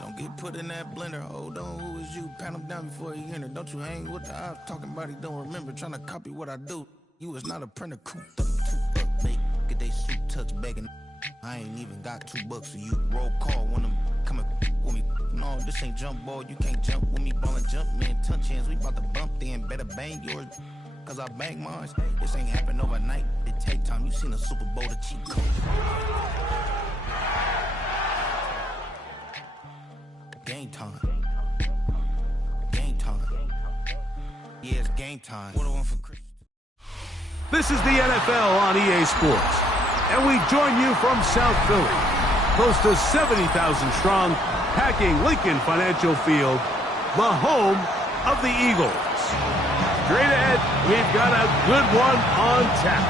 Don't get put in that blender. Hold on, who is you? Pat him down before he enter. Don't you hang with the ops talking about he don't remember. Trying to copy what I do. You was not a printer. Cooped up, too up, make get they suit tucks begging. I ain't even got $2 for you. Roll call when I'm coming with me. No, this ain't jump ball. You can't jump with me. Ballin' jump, man. Touch hands. We bout to bump then. Better bang yours. Cause I bang mine. This ain't happen overnight. It take time. You seen a Super Bowl to cheat code. Game time. Game time. Yeah, it's game time. What do I want for Chris? This is the NFL on EA Sports, and we join you from South Philly, close to 70,000 strong, packing Lincoln Financial Field, the home of the Eagles. Straight ahead, we've got a good one on tap.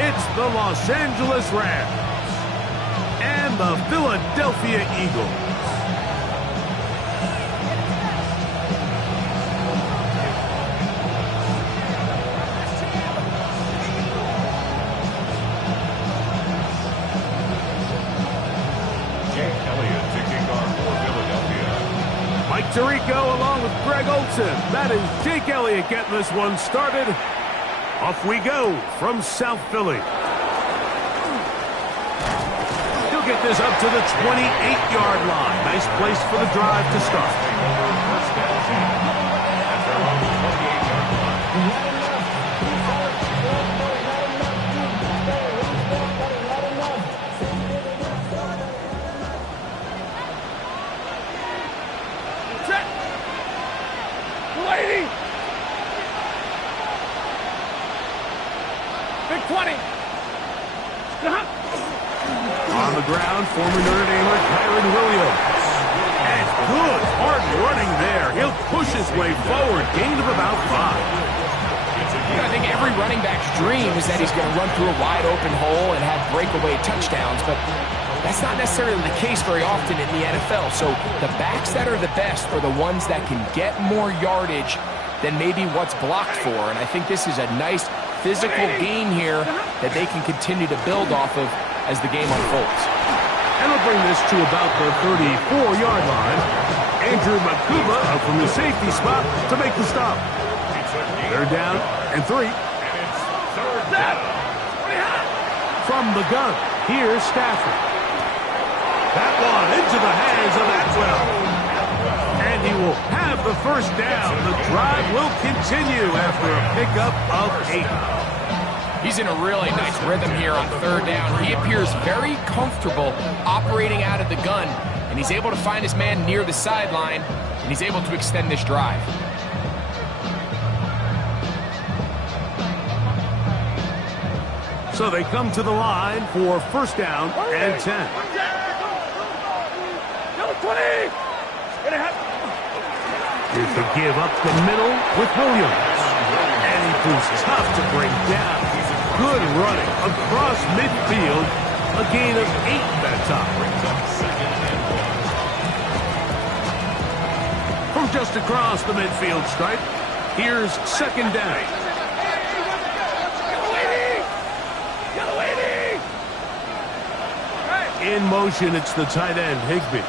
It's the Los Angeles Rams and the Philadelphia Eagles. Tirico along with Greg Olsen. That is Jake Elliott getting this one started. Off we go from South Philly. He'll get this up to the 28-yard line. Nice place for the drive to start. On the ground, former Notre Damer Kyren Williams. And good, hard running there. He'll push his way forward. Gain of about 5. I think every running back's dream is that he's going to run through a wide open hole and have breakaway touchdowns, but that's not necessarily the case very often in the NFL. So the backs that are the best are the ones that can get more yardage than maybe what's blocked for. And I think this is a nice physical gain here that they can continue to build off of as the game unfolds. And we'll bring this to about the 34-yard line. Andrew Makuba up from the safety spot to make the stop. They're down and 3. From the gun, here's Stafford. That one into the hands of Atwell. And he will have the first down. The drive will continue after a pickup of 8. He's in a really nice rhythm here on 3rd down. He appears very comfortable operating out of the gun, and he's able to find his man near the sideline, and he's able to extend this drive. So they come to the line for 1st down and 10. Here's the give up the middle with Williams. And he proves tough to bring down. Good running across midfield. A gain of 8 that time. From just across the midfield stripe, here's 2nd down. In motion, it's the tight end, Higbee.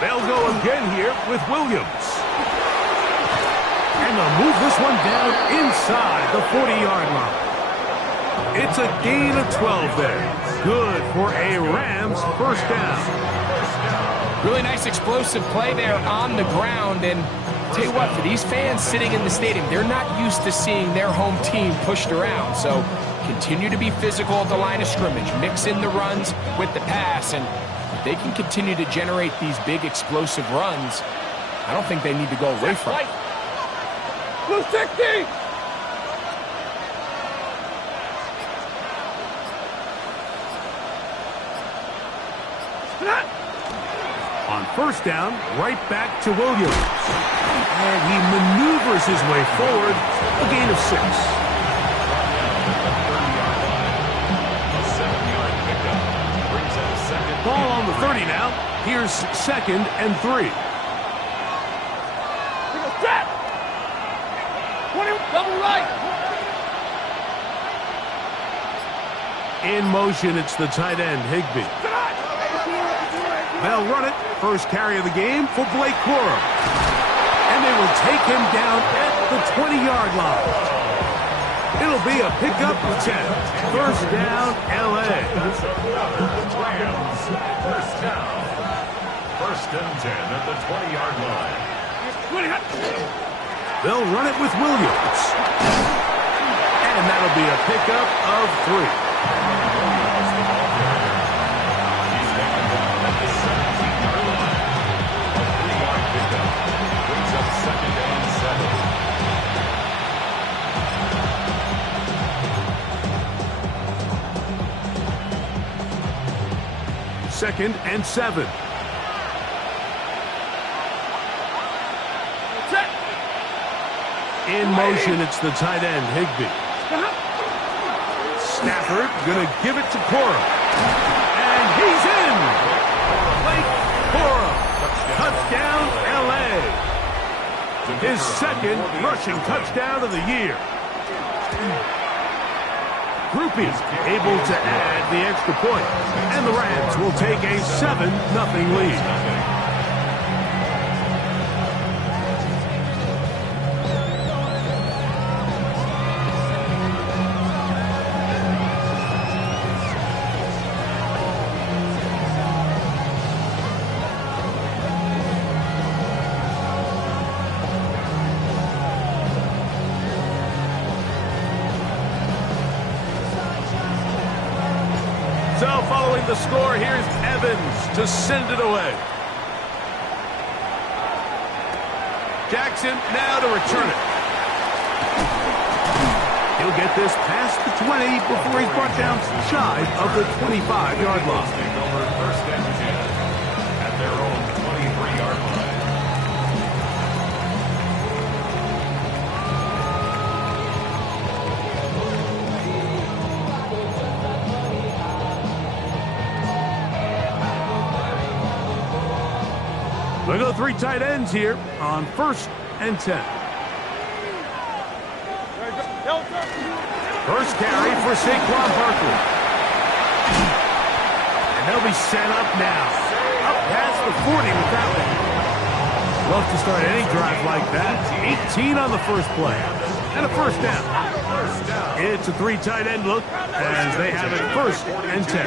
They'll go again here with Williams. And they'll move this one down inside the 40-yard line. It's a gain of 12 there. Good for a Rams 1st down. Really nice explosive play there on the ground. And tell you what, for these fans sitting in the stadium, they're not used to seeing their home team pushed around. So continue to be physical at the line of scrimmage. Mix in the runs with the pass. And if they can continue to generate these big explosive runs, I don't think they need to go away from it. Blue 60! On 1st down, right back to Williams. And he maneuvers his way forward, a gain of 6. Ball on the 30 now. Here's 2nd and 3. Double right. In motion, it's the tight end, Higbee. They'll run it. First carry of the game for Blake Corum. And they will take him down at the 20-yard line. It'll be a pickup of 10. First down, L.A. Rams, first down. First and 10 at the 20-yard line. They'll run it with Williams. And that'll be a pickup of 3. He's taken down at the 17-yard line. A 3-yard pickup brings up second and 7. Second and 7. In motion, it's the tight end, Higbee. Stafford going to give it to Corum. And he's in! Blake Corum. Touchdown, L.A. His second rushing touchdown of the year. Groupie able to add the extra point. And the Rams will take a 7-0 lead. So following the score, here's Evans to send it away. Jackson now to return it. He'll get this past the 20 before he's brought down shy of the 25-yard line. Take over first and 10 at their own 23-yard line. We'll go 3 tight ends here on first and 10. First carry for Saquon Barkley. And they'll be set up now. Up past the 40 with that one. Love to start any drive like that. 18 on the first play. And a first down. It's a 3 tight end look as they have it first and 10.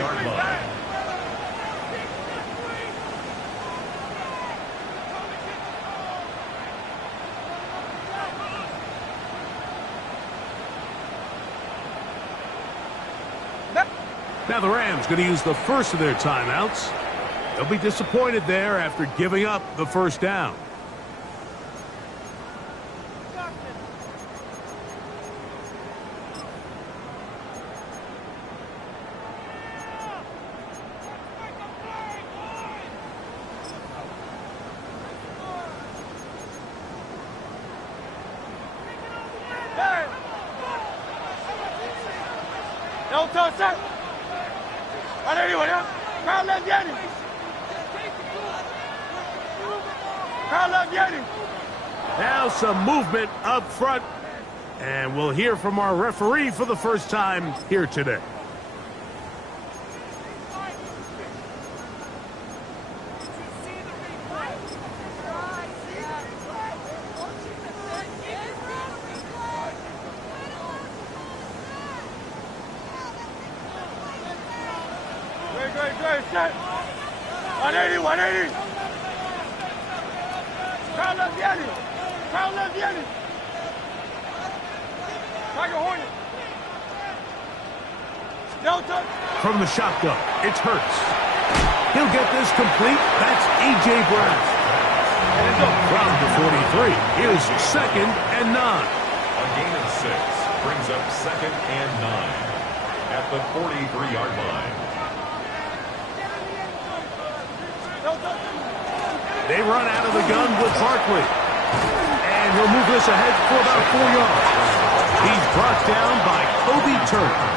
Now the Rams going to use the first of their timeouts. They'll be disappointed there after giving up the first down. Now some movement up front, and we'll hear from our referee for the first time here today. Great, set. 180, 180. Crowd left Yanni. Crowd left Yanni. Tiger Hornet. Delta. From the shotgun, it's Hurts. He'll get this complete. That's A.J. Brown. From the 43, here's second and 9. A gain of 6 brings up second and 9 at the 43-yard line. They run out of the gun with Barkley. And he'll move this ahead for about 4 yards. He's brought down by Kobe Turner.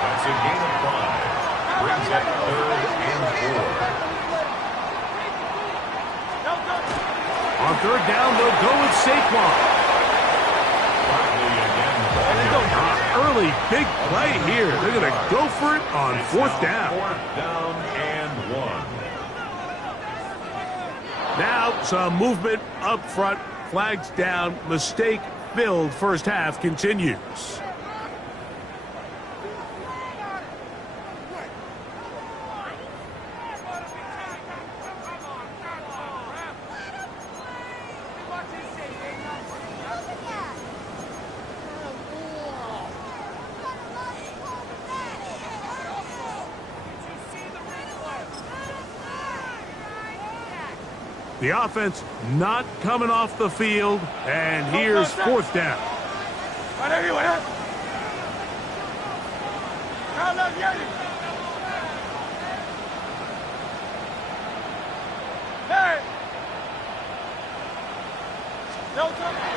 That's a gain of 5. Brings up third and 4. On third down, they'll go with Saquon. Barkley again. Early really big play here. They're going to go for it on fourth down. Fourth down and 1. Now some movement up front. Flags down. Mistake-filled first half continues. The offense not coming off the field, and here's fourth down.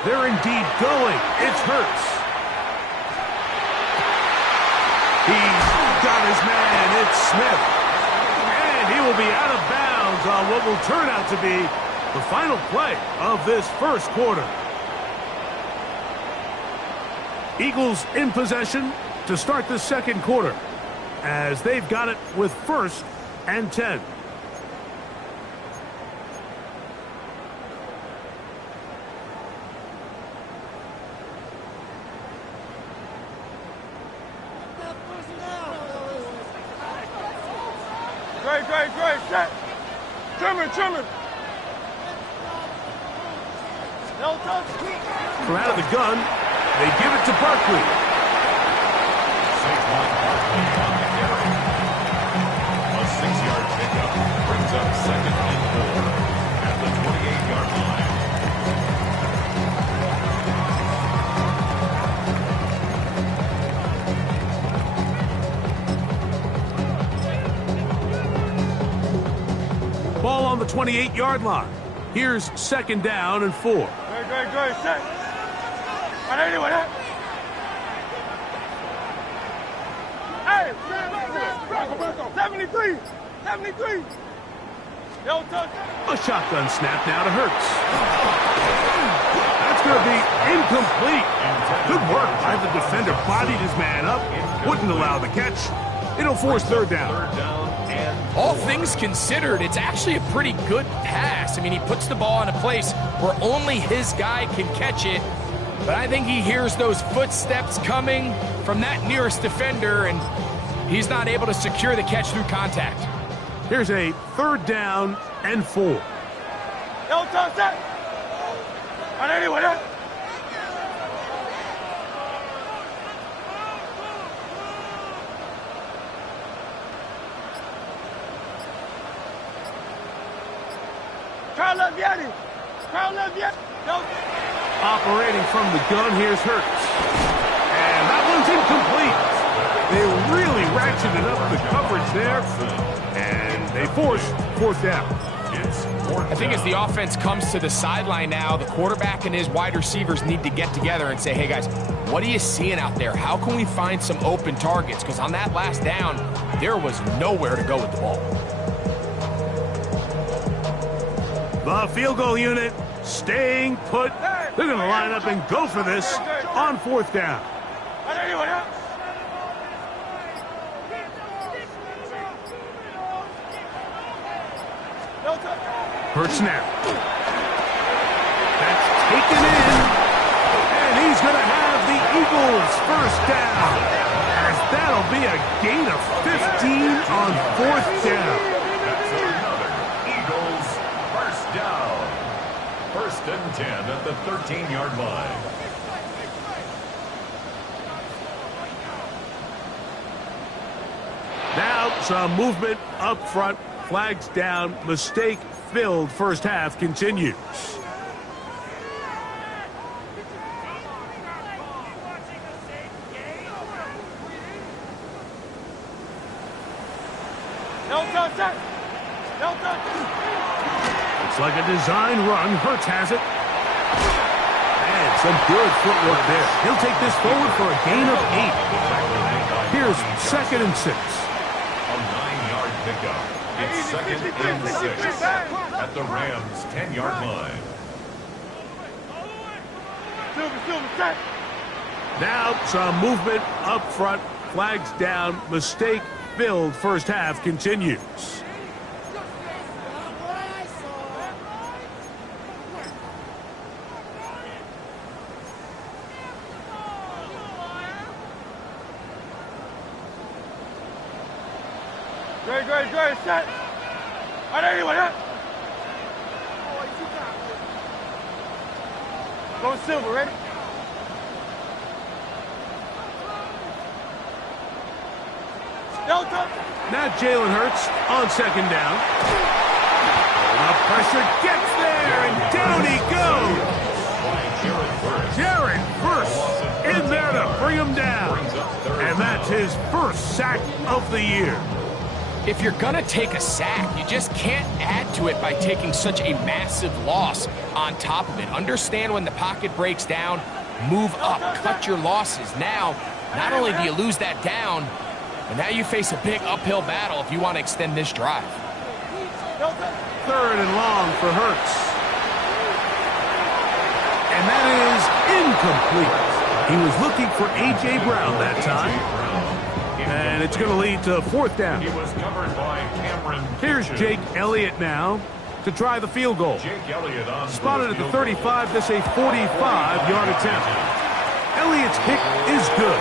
They're indeed going. It's Hurts. He's got his man. It's Smith. And he will be out of bounds on what will turn out to be the final play of this first quarter. Eagles in possession to start the second quarter, as they've got it with 1st and 10. Great, set. Trimmer. No touch. From out of the gun, they give it to Barkley. Saquon Barkley on the carry. A 6-yard pickup brings up 2nd and 4 at the 28-yard line. Ball on the 28-yard line. Here's 2nd down and 4. Great, set. 180, Hey, 73. No touch. A shotgun snap now to Hurts. That's going to be incomplete. Good work by the defender. Bodied his man up. Wouldn't allow the catch. It'll force 3rd down. All things considered, it's actually a pretty good pass. I mean, he puts the ball in a place where only his guy can catch it. But I think he hears those footsteps coming from that nearest defender, and he's not able to secure the catch through contact. Here's a 3rd down and 4. No touch, set. 180, Operating from the gun, here's Hurts. And that one's incomplete. They really ratcheted up the coverage there, and they force 4th down. I think as the offense comes to the sideline now, the quarterback and his wide receivers need to get together and say, hey guys, what are you seeing out there? How can we find some open targets? Because on that last down, there was nowhere to go with the ball. The field goal unit staying put. They're going to line up and go for this on 4th down. Hurts now. That's taken in. And he's going to have the Eagles 1st down. As that'll be a gain of 15 on 4th down. Down. 1st and 10 at the 13-yard line. Now some movement up front. Flags down. Mistake-filled first half continues. No touch. It's like a design run. Hurts has it. And some good footwork there. He'll take this forward for a gain of 8. Here's 2nd and 6. A 9-yard pickup. It's 2nd and 6 at the Rams' 10-yard line. Silver, set. Now some movement up front. Flags down. Mistake-filled first half continues. Great, set. Right, anyone, yeah? Go silver, ready? Now Jalen Hurts on second down. The pressure gets there, and down he goes. Jared Verse in there to bring him down. And that's his first sack of the year. If you're going to take a sack, you just can't add to it by taking such a massive loss on top of it. Understand when the pocket breaks down, move up, cut your losses. Now, not only do you lose that down, but now you face a big uphill battle if you want to extend this drive. Third and long for Hurts. And that is incomplete. He was looking for A.J. Brown that time. And it's going to lead to fourth down. He was covered by Cameron. Here's Jake Elliott now to try the field goal. Jake Elliott on spotted at the 35. This a 45-yard attempt. Elliott's kick is good.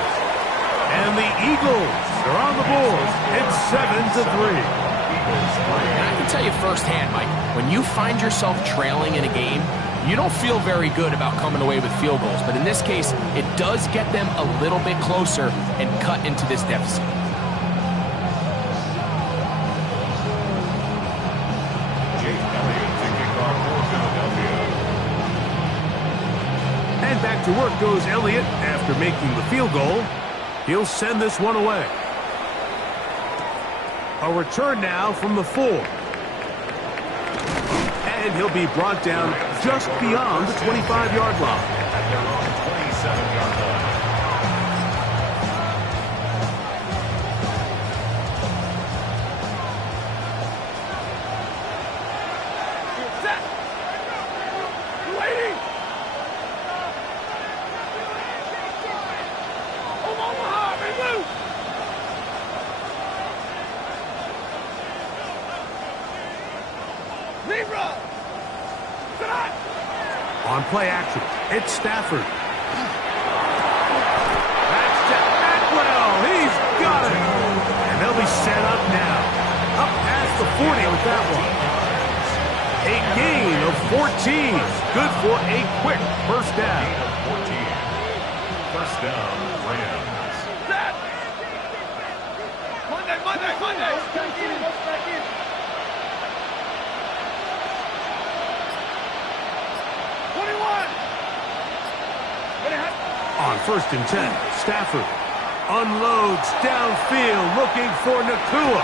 And the Eagles are on the board. It's 7-3. I can tell you firsthand, Mike, when you find yourself trailing in a game, you don't feel very good about coming away with field goals. But in this case, it does get them a little bit closer and cut into this deficit. Jake Elliott to kick off for Philadelphia. And back to work goes Elliott after making the field goal. He'll send this one away. A return now from the 4. And he'll be brought down just beyond the 25-yard line. At their own 27-yard line. Set. Waiting. Omaha, move. Libra. On play action, it's Stafford. That's to Atwell. He's got it. And they'll be set up now. Up past the 40 with that one. A gain of 14. Good for a quick first down. Gain of 14. First down, Rams. Set. Monday. Back in. On first and 10, Stafford unloads downfield looking for Nakua.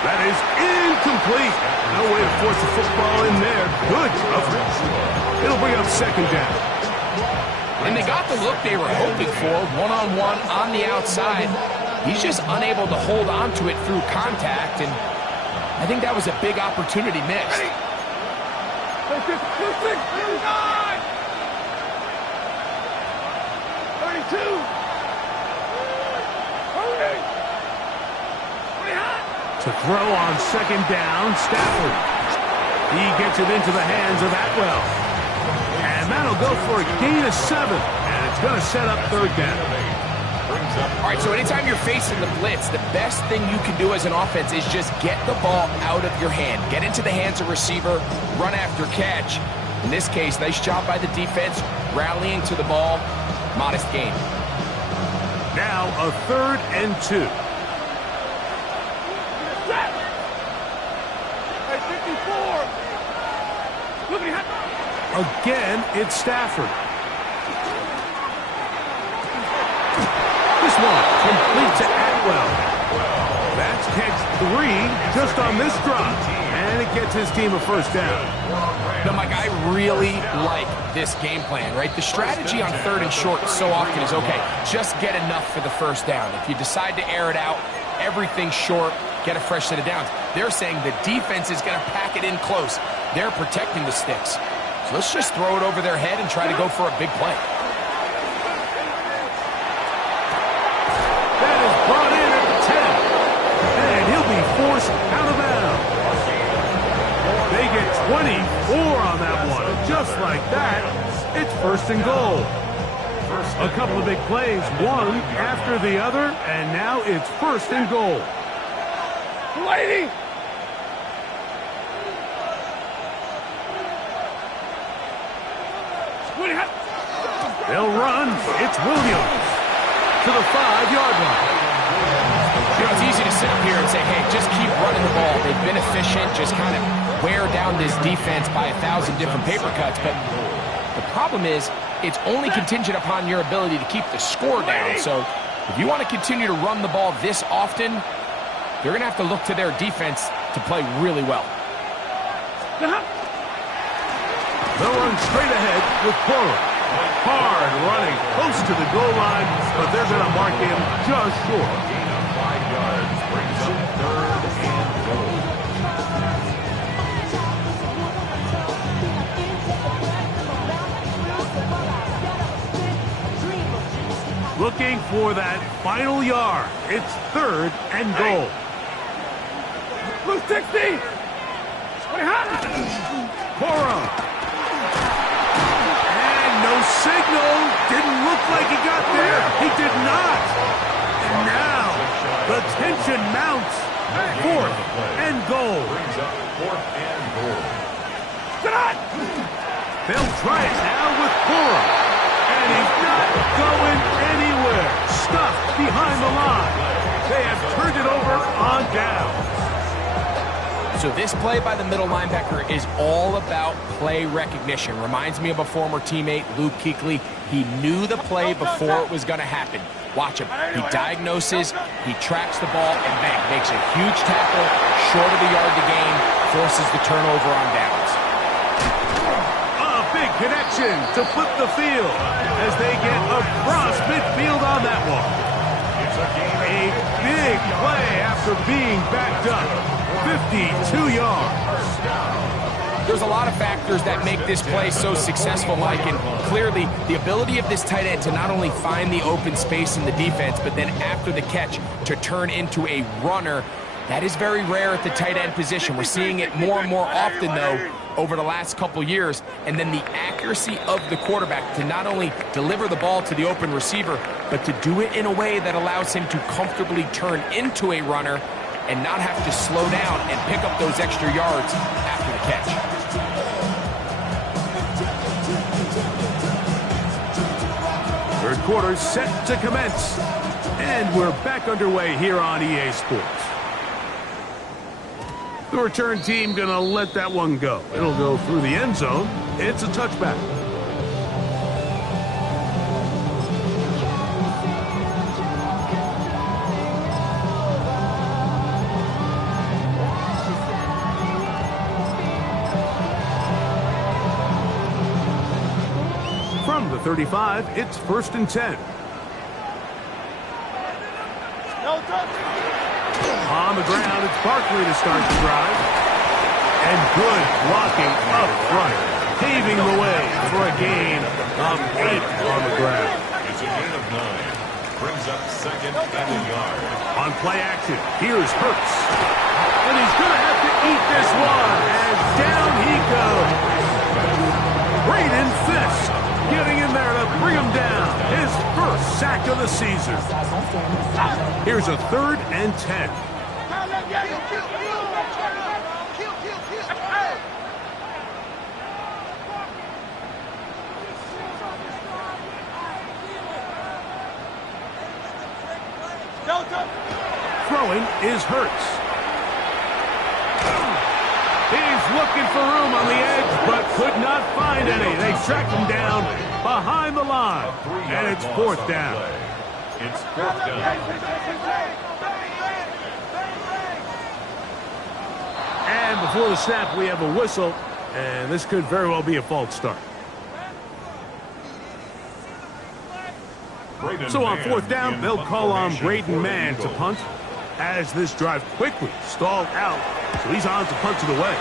That is incomplete. No way to force the football in there. Good coverage. It'll bring up second down. And they got the look they were hoping for, one-on-one on the outside. He's just unable to hold on to it through contact, and I think that was a big opportunity missed. 32. To throw on second down, Stafford. He gets it into the hands of Atwell. And that'll go for a gain of 7. And it's going to set up third down. All right, so anytime you're facing the blitz, the best thing you can do as an offense is just get the ball out of your hand. Get into the hands of receiver, run after catch. In this case, nice job by the defense, rallying to the ball. Modest gain. Now a 3rd and 2. Again, it's Stafford. This one complete to Atwell. That's catch 3 just on this drive. And it gets his team a first down. Now, Mike, I really like this game plan, right? The strategy on 3rd and short so often is, okay, just get enough for the first down. If you decide to air it out, everything short, get a fresh set of downs. They're saying the defense is going to pack it in close. They're protecting the sticks. So let's just throw it over their head and try to go for a big play. 24 on that one. And just like that, it's first and goal. A couple of big plays, one after the other, and now it's first and goal. Lady! They'll run. It's Williams to the 5-yard line. You know, it's easy to sit up here and say, hey, just keep running the ball. They've been efficient, just kind of wear down this defense by 1,000 different paper cuts. But the problem is, it's only contingent upon your ability to keep the score down. So if you want to continue to run the ball this often, you're going to have to look to their defense to play really well. They'll run straight ahead with Porter. Hard running close to the goal line, but they're going to mark him just short. Gain of 5 yards brings up third and goal. Looking for that final yard. It's third and goal. Blue 60! Porter. No signal. Didn't look like he got there. He did not. And now the tension mounts. Fourth and goal. Brings up fourth and goal. They'll try it now with Porter. And he's not going anywhere. Stuffed behind the line. They have turned it over on down. So this play by the middle linebacker is all about play recognition. Reminds me of a former teammate, Luke Kuechly. He knew the play before it was going to happen. Watch him. He diagnoses, he tracks the ball, and bang, makes a huge tackle, short of the yard to gain, forces the turnover on downs. A big connection to flip the field as they get across midfield on that one. A big play after being backed up. 52 yards. There's a lot of factors that make this play so successful, Mike, and clearly the ability of this tight end to not only find the open space in the defense, but then after the catch to turn into a runner, that is very rare at the tight end position. We're seeing it more and more often, though, over the last couple years. And then the accuracy of the quarterback to not only deliver the ball to the open receiver, but to do it in a way that allows him to comfortably turn into a runner and not have to slow down and pick up those extra yards after the catch. Third quarter set to commence. And we're back underway here on EA Sports. The return team going to let that one go. It'll go through the end zone. It's a touchback. From the 35, it's first and 10. On the ground, it's Barkley to start the drive. And good blocking up front, paving the way for a gain of 8 on the ground. It's a gain of 9. Brings up second and a yard. On play action, here's Hurts. And he's going to have to eat this one as down he goes. Braden Fisk getting in there to bring him down. His first sack of the season. Here's a third and 10. Throwing is Hurts. He's looking for room on the edge, but could not find any. They tracked him down behind the line, and it's fourth down. It's fourth down. And before the snap, we have a whistle, and this could very well be a false start. So on fourth down, they'll call on Braden Mann to punt as this drive quickly stalled out. So he's on to punt it away.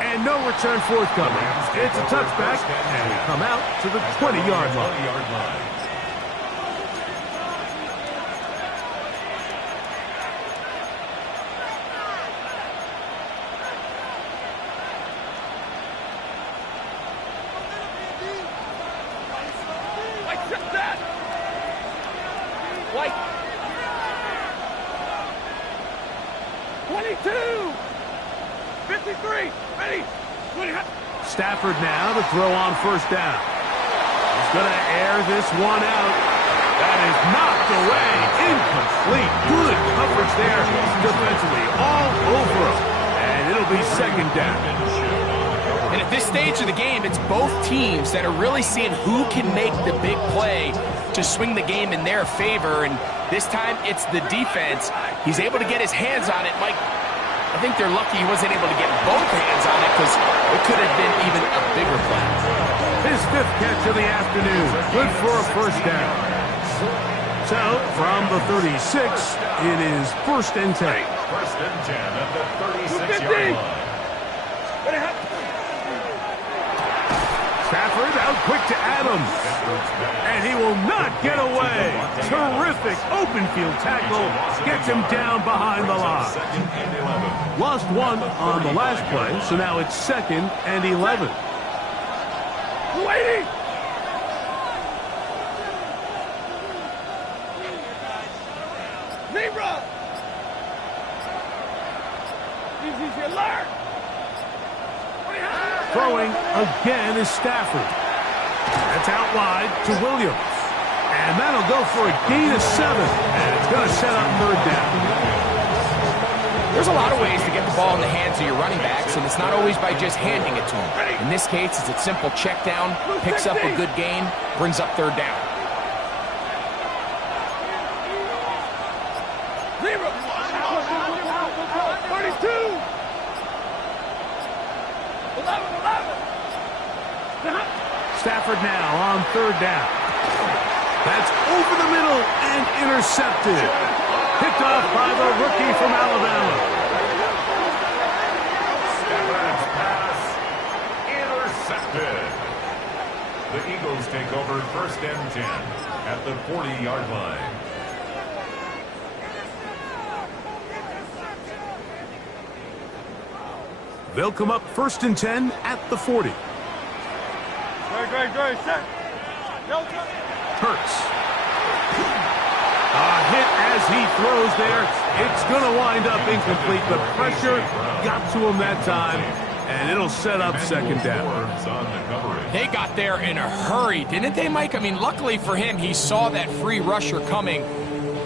And no return forthcoming. It's a touchback, and we come out to the 20-yard line. 22. 53. Ready. Stafford now to throw on first down. He's going to air this one out. That is knocked away. Incomplete. Good coverage there defensively. All over him. And it'll be second down. And at this stage of the game, it's both teams that are really seeing who can make the big play to swing the game in their favor. And this time, it's the defense. He's able to get his hands on it. Mike, I think they're lucky he wasn't able to get both hands on it because it could have been even a bigger play. His fifth catch of the afternoon. Good for a first down. So, from the 36, it is first and 10. First and 10 at the 36-yard line. Stafford out quick to Adams. And he will not get away. Terrific open field tackle. Gets him down behind the line. Lost one on the last play, so now it's second and 11. Waiting. Zebra. Easy alert. Throwing again is Stafford. That's out wide to Williams. And that'll go for a gain of 7. And it's going to set up third down. There's a lot of ways to get the ball in the hands of your running backs, and it's not always by just handing it to them. In this case, it's a simple check down, picks up a good gain, brings up third down. Zero. 32. 11. Stafford now on third down. That's over the middle and intercepted. Picked off by the rookie from Alabama. Stafford's pass intercepted. The Eagles take over first and 10 at the 40-yard line. They'll come up first and 10 at the 40. Great. Set. Hurts. A hit as he throws there. It's going to wind up incomplete. The pressure got to him that time, and it'll set up second down. They got there in a hurry, didn't they, Mike? I mean, luckily for him, he saw that free rusher coming,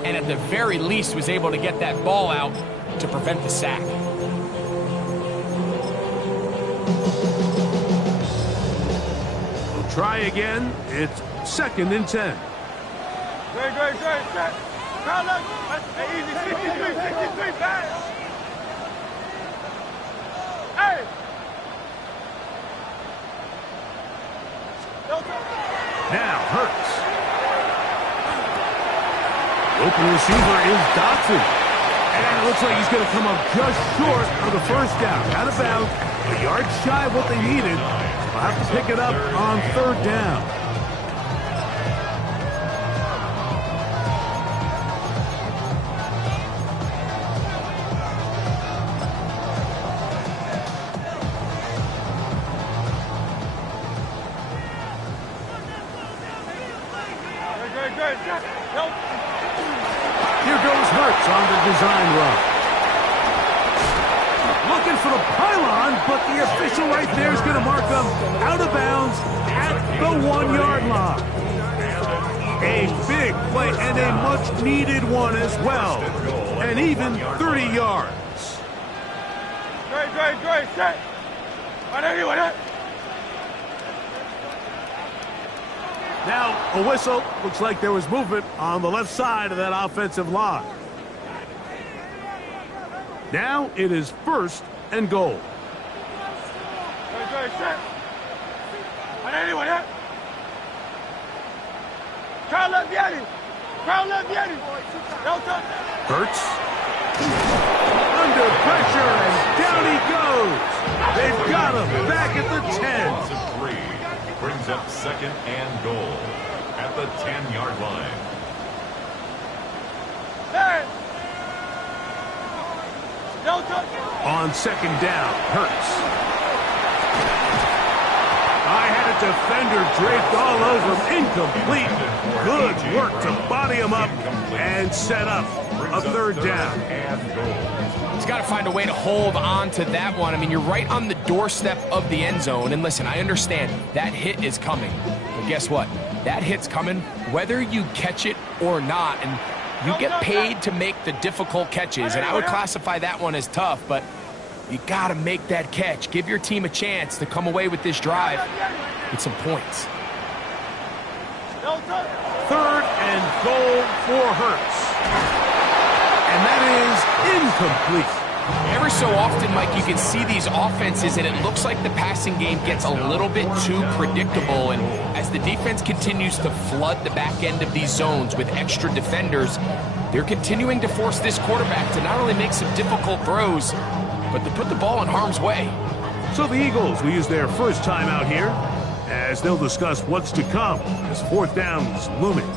and at the very least was able to get that ball out to prevent the sack. Try again. It's second and 10. Great. Set. Easy. 63. Back. Hey. Now Hurts. Open receiver is Dotson. And it looks like he's going to come up just short of the first down. Out of bounds. A yard shy of what they needed. They'll have to pick it up on third down. Here goes Hurts on the design run. Looking for the pylon, but the official right there is going to mark him out of bounds at the 1-yard line. A big play and a much-needed one as well. And even 30 yards. Great. Set. Now, a whistle. Looks like there was movement on the left side of that offensive line. Now it is first and goal. Great. Set. Hurts. Under pressure, and down he goes. They've got him back at the 10. Brings up second and goal at the 10-yard line. On second down, Hurts. I had a defender draped all over him. Incomplete. Good work to body him up and set up a third down. He's got to find a way to hold on to that one. I mean, you're right on the doorstep of the end zone. And listen, I understand that hit is coming. But guess what? That hit's coming whether you catch it or not. And you get paid to make the difficult catches. And I would classify that one as tough, but you got to make that catch. Give your team a chance to come away with this drive with some points. 3rd and goal for Hurts. And that is incomplete. Every so often, Mike, you can see these offenses, and it looks like the passing game gets a little bit too predictable. And as the defense continues to flood the back end of these zones with extra defenders, they're continuing to force this quarterback to not only make some difficult throws, but to put the ball in harm's way. So the Eagles will use their first time out here as they'll discuss what's to come as 4th down is looming.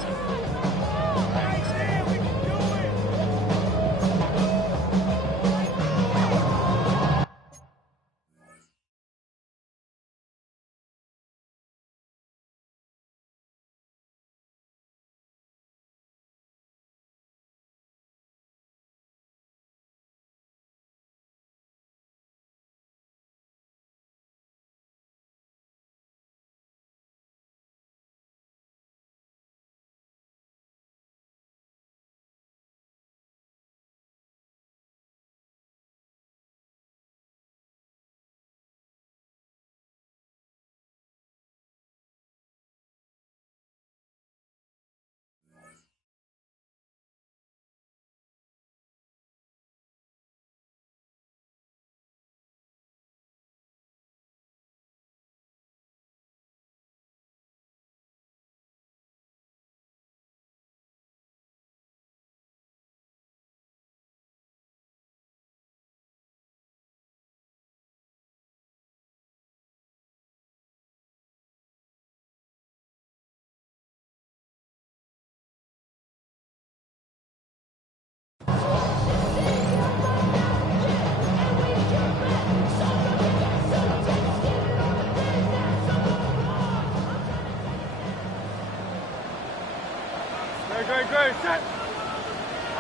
Great, set.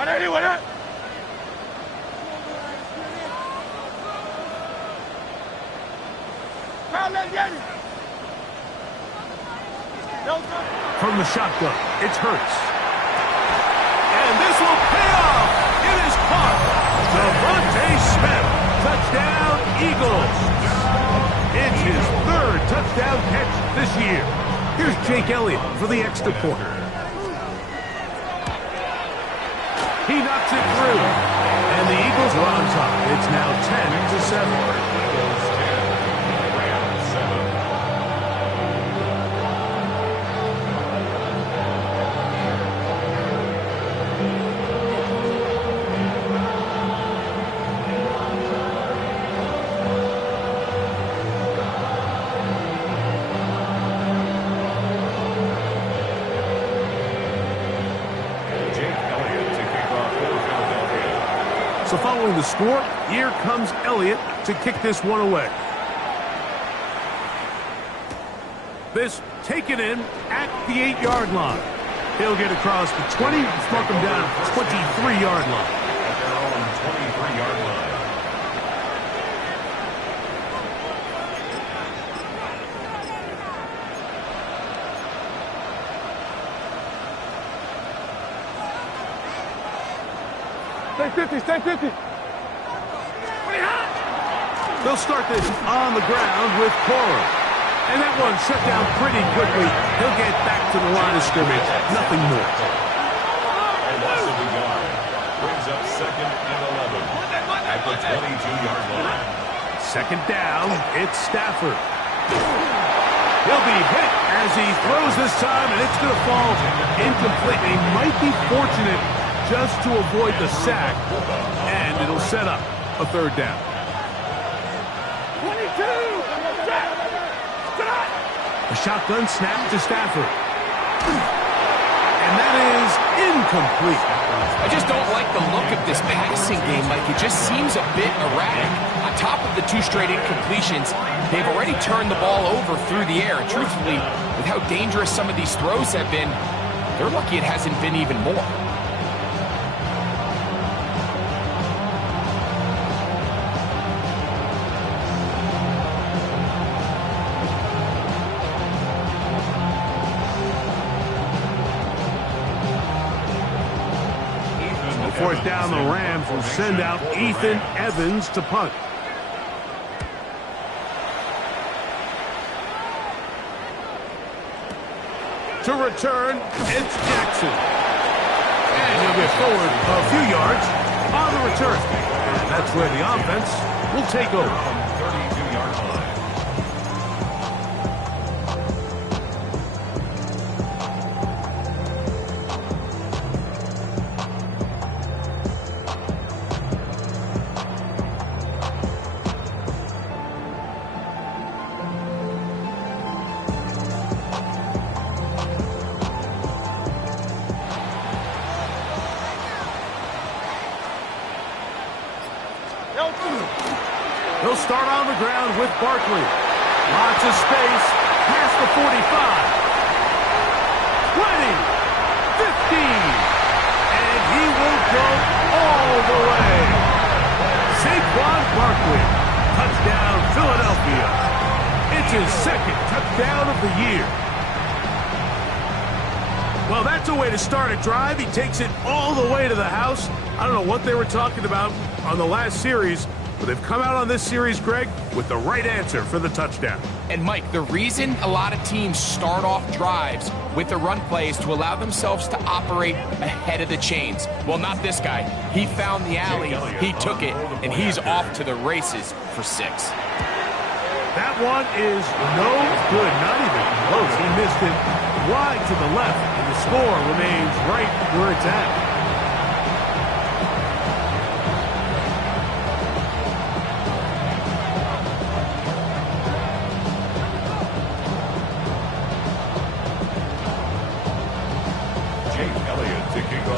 Ada ni, ada. From the shotgun, it's Hurts. And this will pay off. It is caught. Devontae Smith. Touchdown, Eagles. It's his 3rd touchdown catch this year. Here's Jake Elliott for the extra point. He knocks it through. And the Eagles are on top. It's now 10-7. So following the score, here comes Elliott to kick this one away. This taken in at the 8-yard line. He'll get across the 20, mark him down at the 23-yard line. At their own 23-yard line. Stay 50. They'll start this on the ground with Cora. And that one shut down pretty quickly. He'll get back to the line of scrimmage. Nothing more. A loss of a yard. Brings up 2nd and 11 at the 22-yard line. 2nd down, it's Stafford. He'll be hit as he throws this time, and it's going to fall incomplete. They might be fortunate just to avoid the sack, and it'll set up a 3rd down. 22! A shotgun snap to Stafford. And that is incomplete. I just don't like the look of this passing game, Mike. It just seems a bit erratic. On top of the 2 straight incompletions, they've already turned the ball over through the air. And truthfully, with how dangerous some of these throws have been, they're lucky it hasn't been even more. down, the Rams will send out Ethan Evans to punt. To return, it's Jackson. And he'll get forward a few yards on the return. And that's where the offense will take over. 32-yard line. He'll start on the ground with Barkley. Lots of space, past the 45. 20, 15, and he will go all the way. Saquon Barkley, touchdown Philadelphia. It's his second touchdown of the year. Well, that's a way to start a drive. He takes it all the way to the house. I don't know what they were talking about on the last series, but they've come out on this series, Greg, with the right answer for the touchdown. And, Mike, the reason a lot of teams start off drives with the run play is to allow themselves to operate ahead of the chains. Well, not this guy. He found the alley, he took it, and he's off to the races for 6. That one is no good, not even close. He missed it wide to the left, and the score remains right where it's at.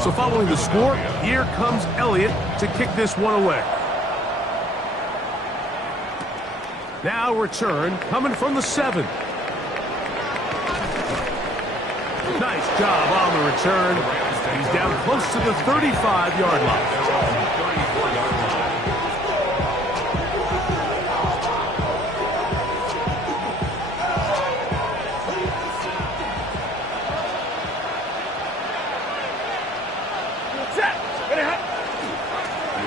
So following the score, here comes Elliott to kick this one away. Now return coming from the 7. Nice job on the return. He's down close to the 35-yard line.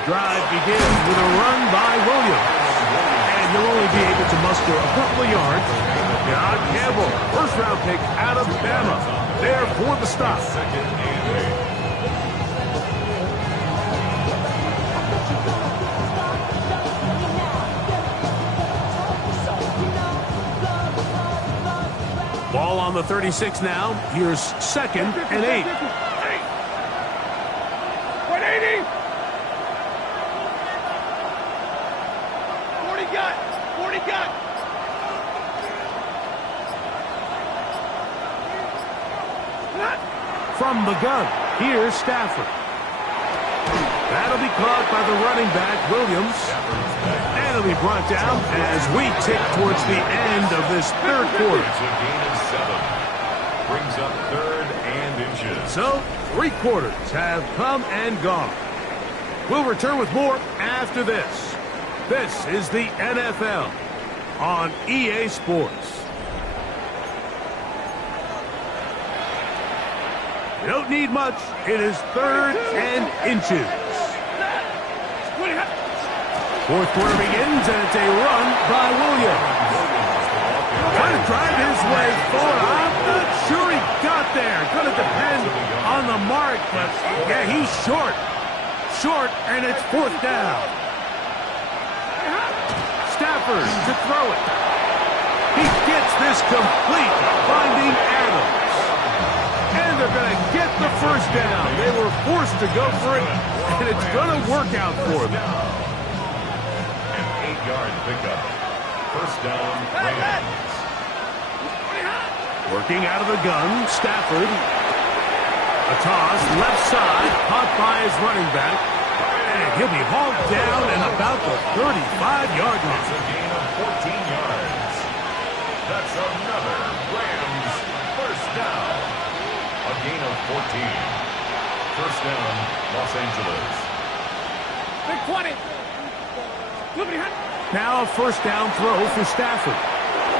Drive begins with a run by Williams. And he'll only be able to muster a couple of yards. John Campbell, first-round pick out of Bama, there for the stop. Ball on the 36 now. Here's 2nd and 8. 180! 40 got! From the gun, here's Stafford. That'll be caught by the running back, Williams. And it'll be brought down as we tick towards the end of this third quarter. It's a gain of 7. Brings up 3rd and inches. So, 3 quarters have come and gone. We'll return with more after this. This is the NFL on EA Sports. You don't need much. It is 3rd and inches. 4th quarter begins, and it's a run by Williams. Trying to drive his way forward. I'm not sure he got there. Going to depend on the mark, but yeah, he's short. Short, and it's 4th down. Stafford to throw it. He gets this complete, finding Adams. And they're going to get the first down. They were forced to go for it, and it's going to work out for them. An 8-yard pickup. First down, Rams. Working out of the gun, Stafford. A toss, left side, caught by his running back. And he'll be hauled down and about the 35-yard line. It's a gain of 14 yards. That's another Rams first down. A gain of 14. First down, Los Angeles. Big 20. Now a first down throw for Stafford.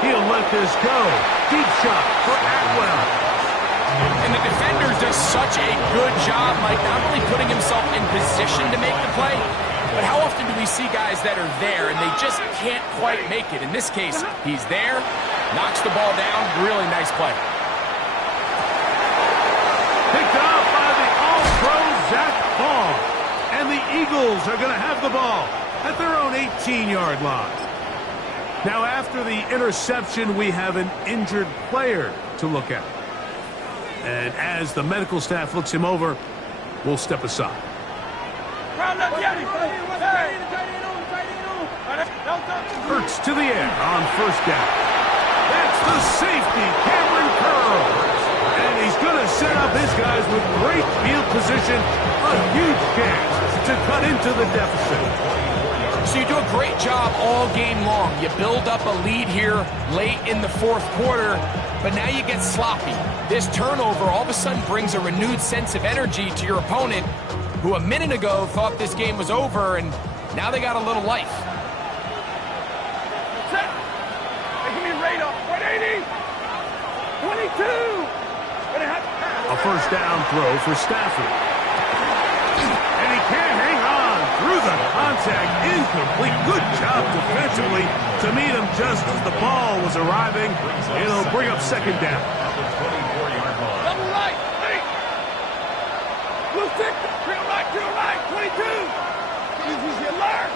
He'll let this go. Deep shot for Atwell. And the defender does such a good job, Mike, not only putting himself in position to make the play, but how often do we see guys that are there and they just can't quite make it? In this case, he's there, knocks the ball down, really nice play. Picked off by the All-Pro Zach Baun. And the Eagles are going to have the ball at their own 18-yard line. Now, after the interception, we have an injured player to look at. And as the medical staff looks him over, we'll step aside. Hurts to the air on first down. That's the safety, Cameron Curl. And he's going to set up his guys with great field position. A huge chance to cut into the deficit. So you do a great job all game long. You build up a lead here late in the fourth quarter, but now you get sloppy. This turnover all of a sudden brings a renewed sense of energy to your opponent, who a minute ago thought this game was over, and now they got a little life. Set. Hey, give me a radar. 180. 22. A first down throw for Stafford. And he can't hang on through the contact. Incomplete. Good job defensively to meet him just as the ball was arriving. It'll bring up second down. Double right. Eight. Blue six. To the right. 22. Easy alert.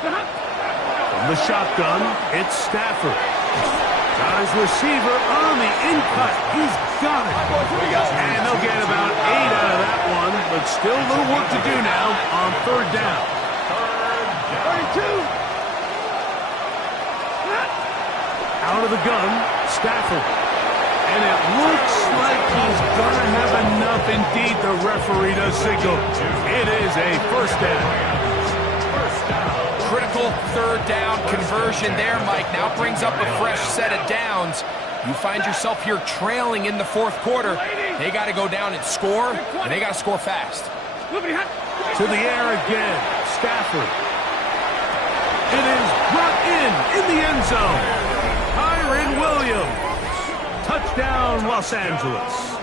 From the shotgun, it's Stafford. Got his receiver on the in-cut. He's got it. And they'll get about 8 out of that one, but still a little work to do now on third down. 32. Out of the gun, Stafford. And it looks like he's going to have enough. Indeed, the referee does signal. It is a first down. Critical third down conversion there, Mike. Now brings up a fresh set of downs. You find yourself here trailing in the fourth quarter. They got to go down and score, and they got to score fast. To the air again, Stafford. It is brought in the end zone. Kyren Williams. Touchdown, Los Angeles.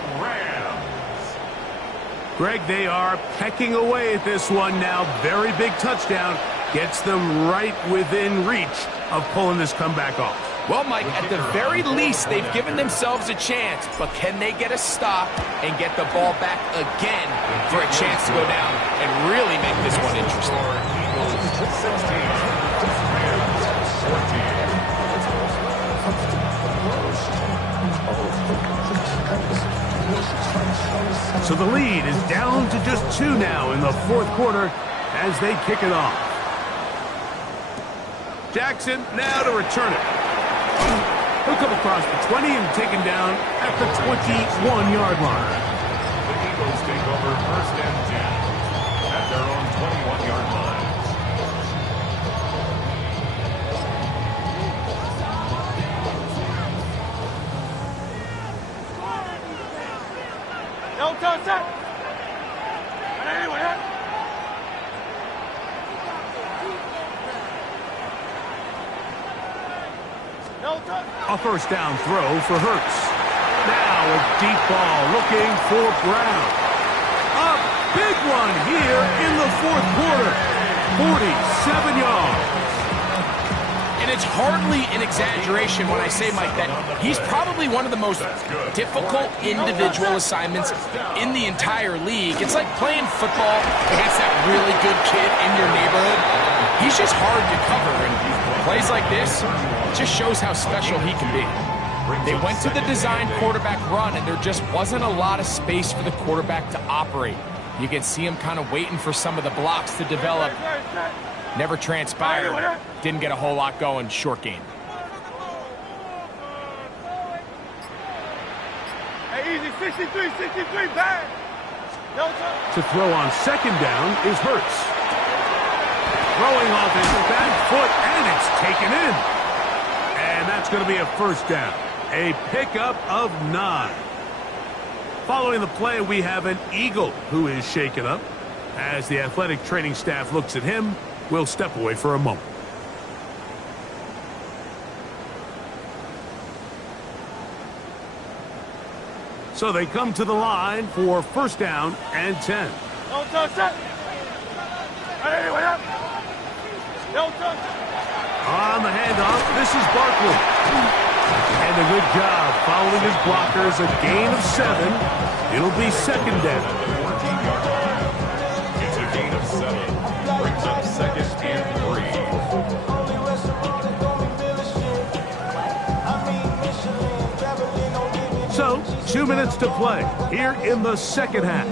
Greg, they are pecking away at this one now. Very big touchdown. Gets them right within reach of pulling this comeback off. Well, Mike, at the very least, they've given themselves a chance, but can they get a stop and get the ball back again for a chance to go down and really make this one interesting? So the lead is down to just 2 now in the fourth quarter as they kick it off. Jackson now to return it. He'll come across the 20 and taken down at the 21-yard line. The Eagles take over first and 10 at their own 21-yard line. No touch set. A first down throw for Hurts. Now a deep ball looking for Brown. A big one here in the fourth quarter. 47 yards. And it's hardly an exaggeration when I say, Mike, that he's probably one of the most difficult individual assignments in the entire league. It's like playing football against that really good kid in your neighborhood. He's just hard to cover, and plays like this just shows how special he can be. They went to the design quarterback run, and there just wasn't a lot of space for the quarterback to operate. You can see him kind of waiting for some of the blocks to develop. Never transpired. Didn't get a whole lot going. Short game. Hey, easy. 63, bang. No touch. To throw on second down is Hurts. Throwing off his back foot, and it's taken in. And that's going to be a first down. A pickup of 9. Following the play, we have an Eagle who is shaken up. As the athletic training staff looks at him, we'll step away for a moment. So they come to the line for first down and 10. Don't touch that. Hey, wait up. Don't touch it. On the handoff, this is Barkley. And a good job following his blockers, a gain of 7. It'll be second down. 14 yards. It's a gain of 7. Brings up second and 3. So, 2 minutes to play here in the second half.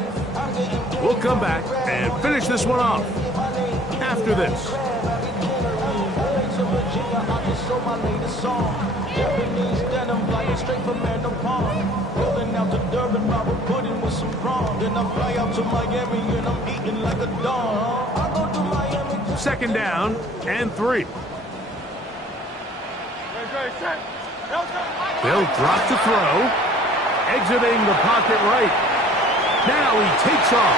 We'll come back and finish this one off after this. Second down and 3. They'll drop to throw. Exiting the pocket right. Now he takes off.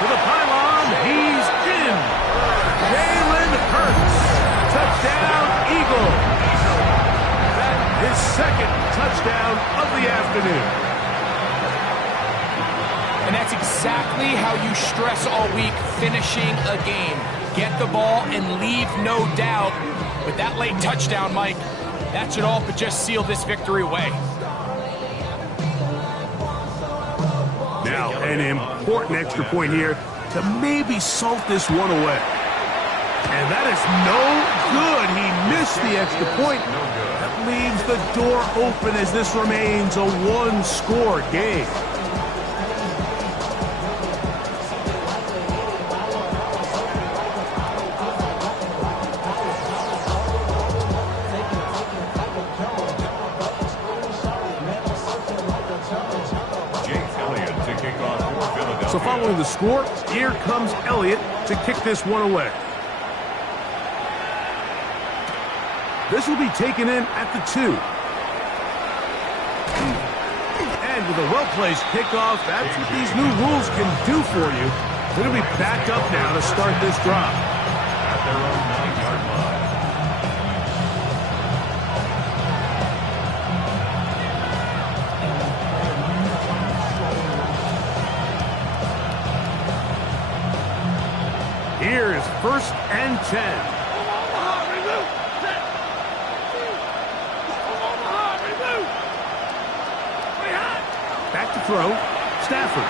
To the pylon. He's in. Jalen Hurts. Touchdown, Eagle. That is second touchdown of the afternoon. And that's exactly how you stress all week, finishing a game. Get the ball and leave no doubt. With that late touchdown, Mike, that should all but just seal this victory away. Now, an important extra point here to maybe salt this one away. And that is no good. He missed the extra point. That leaves the door open as this remains a one-score game. So following the score, here comes Elliott to kick this one away. This will be taken in at the 2. And with a well-placed kickoff, that's what these new rules can do for you. They're going to be backed up now to start this drive. At their own 9-yard line. Here is first and 10. Back to throw. Stafford.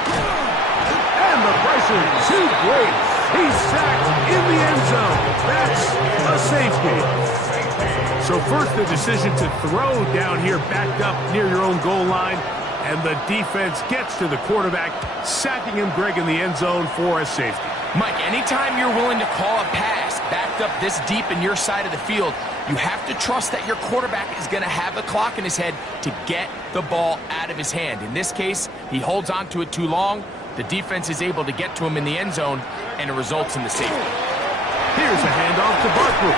And the pressure too great. He's sacked in the end zone. That's a safety. So first the decision to throw down here backed up near your own goal line. And the defense gets to the quarterback, sacking him, Greg, in the end zone for a safety. Mike, anytime you're willing to call a pass backed up this deep in your side of the field, you have to trust that your quarterback is going to have the clock in his head to get the ball out of his hand. In this case, he holds on to it too long. The defense is able to get to him in the end zone, and it results in the safety. Here's a handoff to Barkley.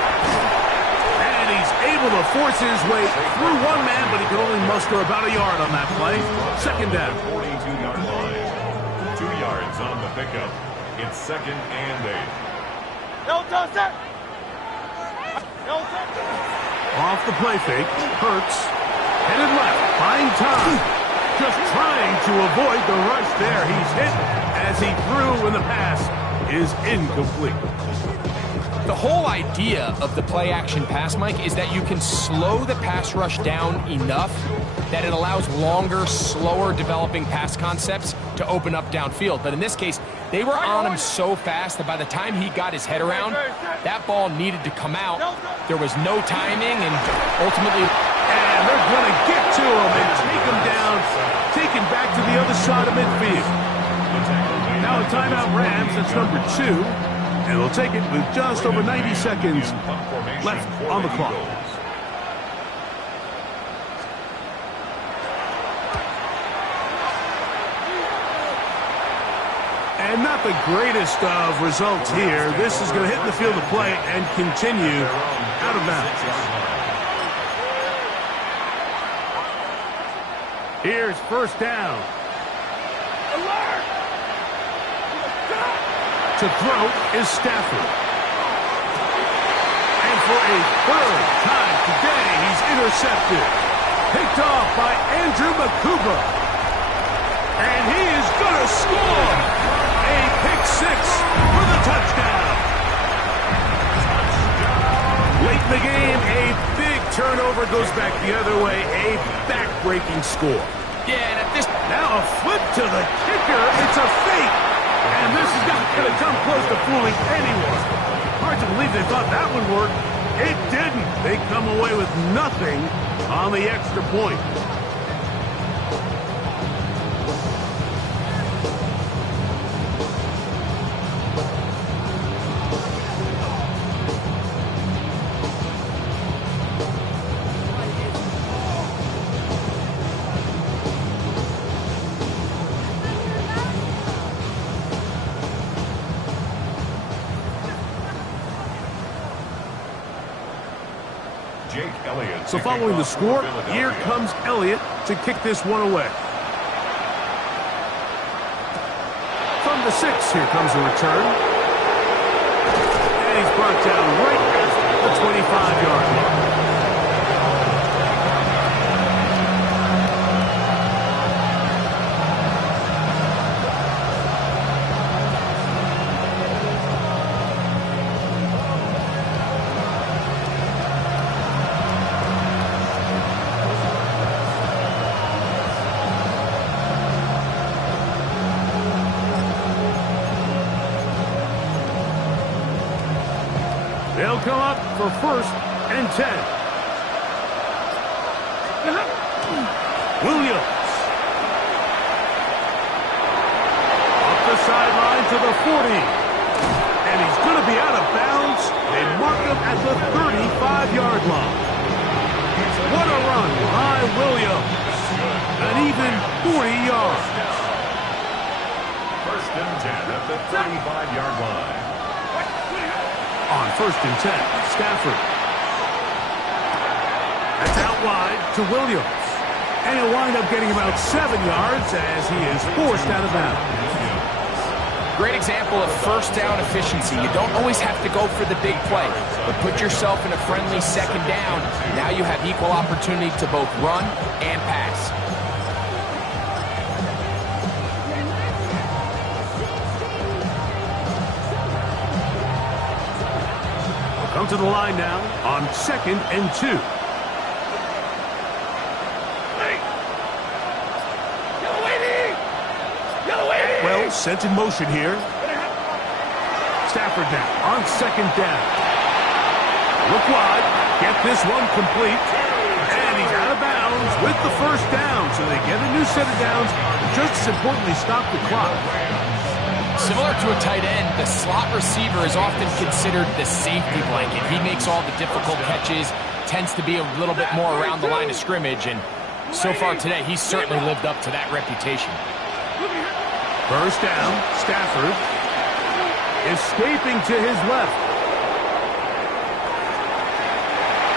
And he's able to force his way through one man, but he can only muster about a yard on that play. Second down. 42-yard line. 2 yards on the pickup. It's second and 8. Don't touch that. Don't touch it. Off the play fake. Hurts. Headed left. Buying time. Just trying to avoid the rush there. He's hit as he threw when the pass is incomplete. The whole idea of the play-action pass, Mike, is that you can slow the pass rush down enough that it allows longer, slower developing pass concepts to open up downfield. But in this case, they were on him so fast that by the time he got his head around, that ball needed to come out. There was no timing, and ultimately... And they're going to get to him and take him down, taken back to the other side of midfield. Now a timeout Rams, that's number 2. And they'll take it with just over 90 seconds left on the clock. And not the greatest of results here. This is going to hit the field of play and continue out of bounds. Here's first down. Alert! To throw is Stafford. And for a third time today, he's intercepted. Picked off by Andrew Makuba. And he is going to score! A pick six for the touchdown. Late in the game, a big turnover goes back the other way. A back-breaking score. Yeah, and at this... Now a flip to the kicker. It's a fake. And this is not going to come close to fooling anyone. Hard to believe they thought that would work. It didn't. They come away with nothing on the extra point. So following the score, here comes Elliott to kick this one away. From the 6, here comes a return. And he's brought down right at the 25-yard line. They'll come up for 1st and 10. Williams. Up the sideline to the 40. And he's going to be out of bounds. They mark him at the 35-yard line. What a run by Williams. An even 40 yards. 1st and 10 at the 35-yard line. On 1st and 10, Stafford. That's out wide to Williams. And he'll wind up getting about 7 yards as he is forced out of bounds. Great example of first down efficiency. You don't always have to go for the big play, but put yourself in a friendly 2nd down. Now you have equal opportunity to both run and pass. Come to the line now on 2nd and 2. Well, sent in motion here. Stafford now on 2nd down. Look wide. Get this one complete. And he's out of bounds with the 1st down. So they get a new set of downs. Just as importantly, stop the clock. Similar to a tight end, the slot receiver is often considered the safety blanket. He makes all the difficult catches, tends to be a little bit more around the line of scrimmage, and so far today, he's certainly lived up to that reputation. 1st down, Stafford escaping to his left.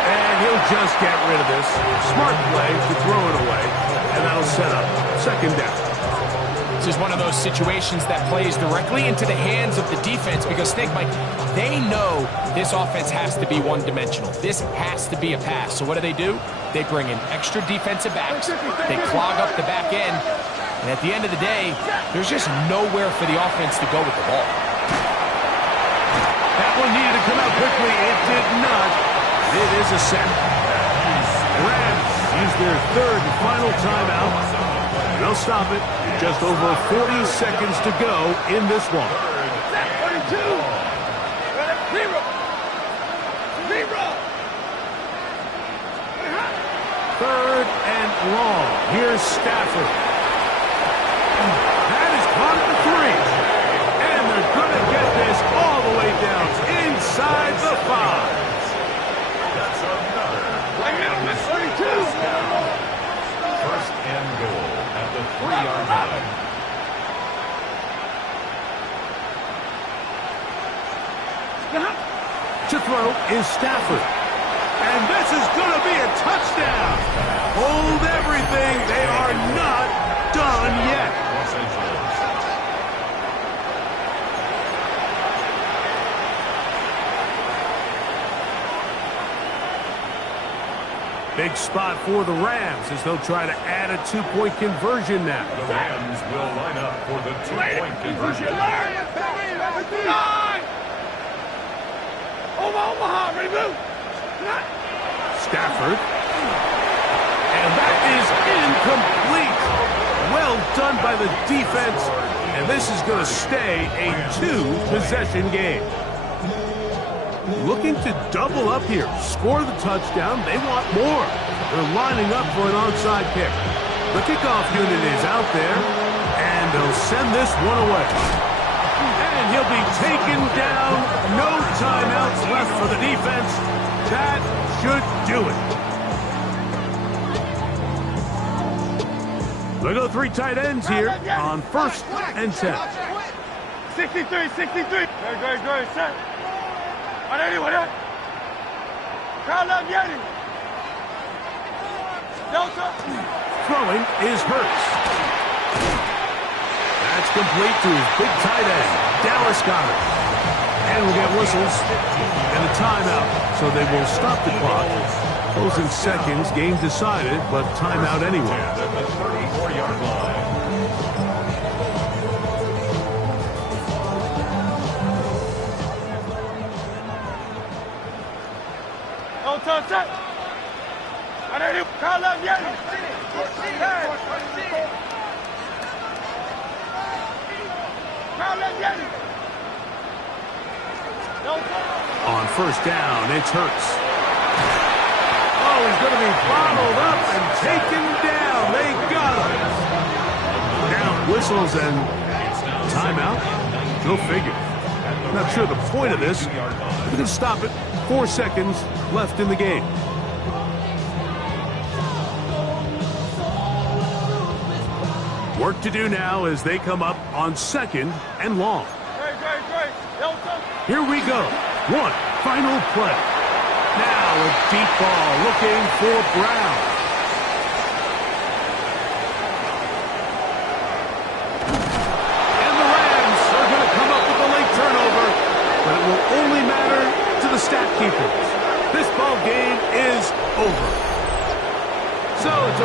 And he'll just get rid of this. Smart play to throw it away, and that'll set up 2nd down. This is one of those situations that plays directly into the hands of the defense because, Snake Mike, they know this offense has to be one-dimensional. This has to be a pass. So what do? They bring in extra defensive backs. They clog up the back end. And at the end of the day, there's just nowhere for the offense to go with the ball. That one needed to come out quickly. It did not. It is a sack. Rams use their 3rd and final timeout. They'll stop it. Just over 40 seconds to go in this one. 3rd and long. Here's Stafford. That is caught at the 3. And they're going to get this all the way down inside the 5. That's another. 1st and goal at the 3-yard line. To throw is Stafford. And this is going to be a touchdown. Hold everything. They are not done yet. Los Angeles. Big spot for the Rams as they'll try to add a two-point conversion now. The Rams will line up for the two-point conversion. Omaha, ready to move. Stafford. And that is incomplete. Well done by the defense. And this is going to stay a two-possession game. Looking to double up here. Score the touchdown. They want more. They're lining up for an onside kick. The kickoff unit is out there. And they'll send this one away. And he'll be taken down. No timeouts left for the defense. That should do it. They go three tight ends here on 1st and 10. 63, 63. Good, set. Anyway, Kyle Yeti. Delta. Throwing is Hurts. That's complete to his big tight end, Dallas Goedert. And we'll get whistles and a timeout, so they will stop the clock. Closing seconds, game decided, but timeout anyway. At the 34-yard line. Delta, set. Anyway, Kyle Yeti. On 1st down, it's Hurts. Oh, he's going to be bottled up and taken down. They got him. Now whistles and timeout. Go figure. Not sure the point of this. We can stop it. 4 seconds left in the game. Work to do now as they come up on 2nd and long. Here we go. One final play. Now a deep ball looking for Brown. And the Rams are going to come up with a late turnover, but it will only matter to the stat keepers. This ball game is over. So it's